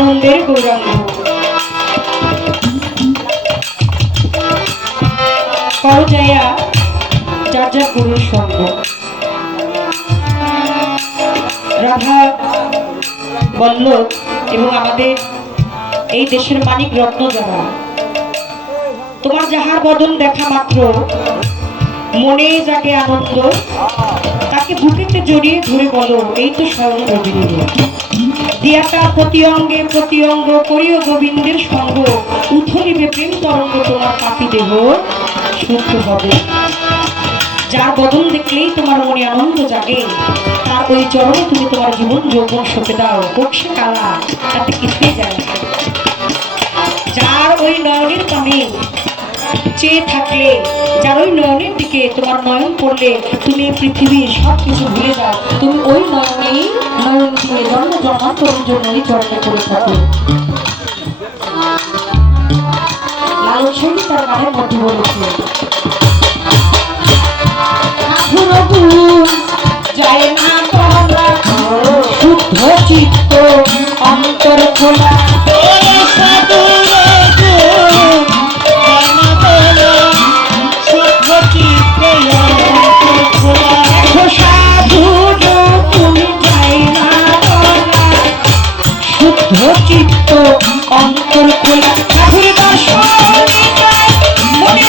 আনন্দের গৌরাঙ্গ। করো যাইয়া যার যার গুরুর সঙ্গ। রাধা বল্লভ এবং আমাদের এই দেশের মানিক রত্ন যারা, তোমার যাহার বদন দেখা মাত্র মনে জাগে আনন্দ, তাকে বুকেতে জড়িয়ে ধরে বলো এই তো স্বয়ং রবীন্দ্র। দিয়াটা প্রতি অঙ্গে প্রতি অঙ্গ করিও গোবিন্দের সঙ্গ, উথলিবে প্রেম তরঙ্গ তোমার পাপি দেহ শুদ্ধ হবে। যার বদন দেখলেই তোমার মনে আনন্দ জাগে, তার ওই চরণে তুমি তোমার জীবন যৌবন সঁপে দাও, হোক সে কালা, তাতে কিছুই যায় না। যার ওই নয়নের পানে চেয়ে থাকলে, যার ওই নয়নের দিকে তোমার নয়ন পড়লে, তুমি পৃথিবীর সব কিছু ভুলে যাও, তুমি ওই নয়নেই নয়ন দিয়ে জন্ম জন্মান্তরের জন্য ওই চরণে করে থাকো। লালন সঙ্গীত তার গানের মধ্যে বলেছে, যায় না বলা শুদ্ধ চিত্ত অন্তর খোলা, শুদ্ধ চিত্ত অন্তর খোলা, ঠাকুর দর্শন মনে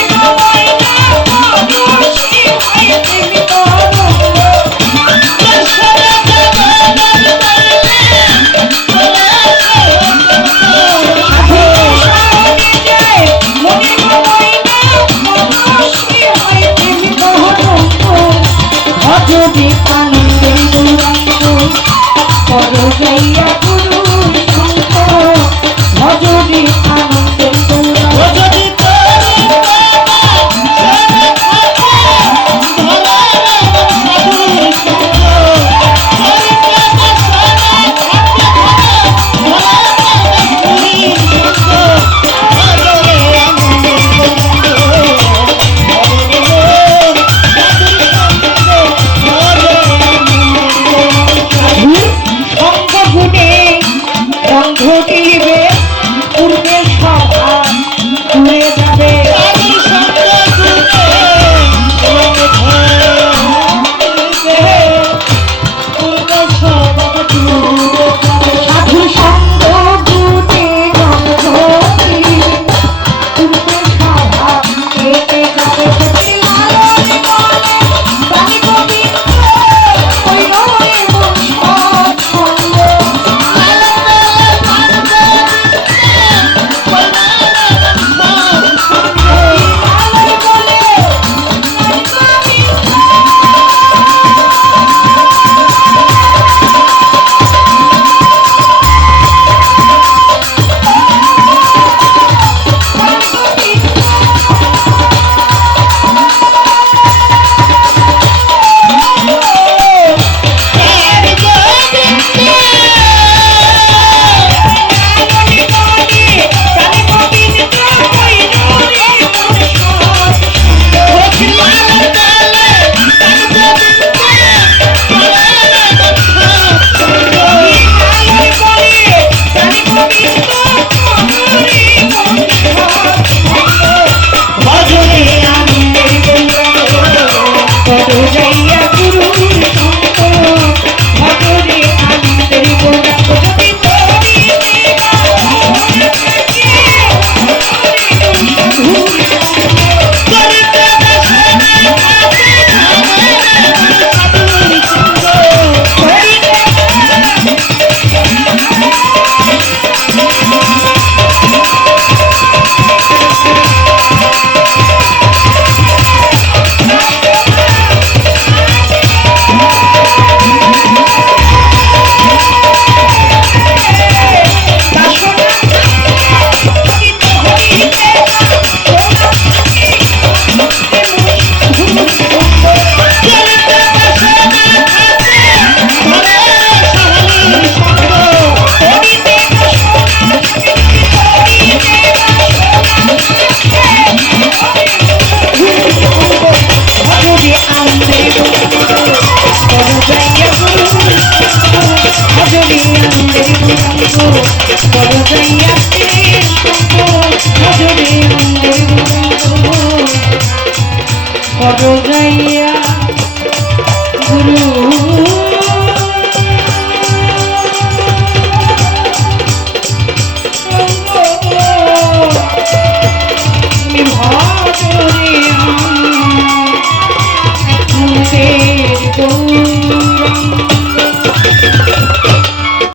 ভজবে আনন্দের গৌরাঙ্গ, করো যাইয়া গুরুর সঙ্গ, ভজবে আনন্দের গৌরাঙ্গ। যাই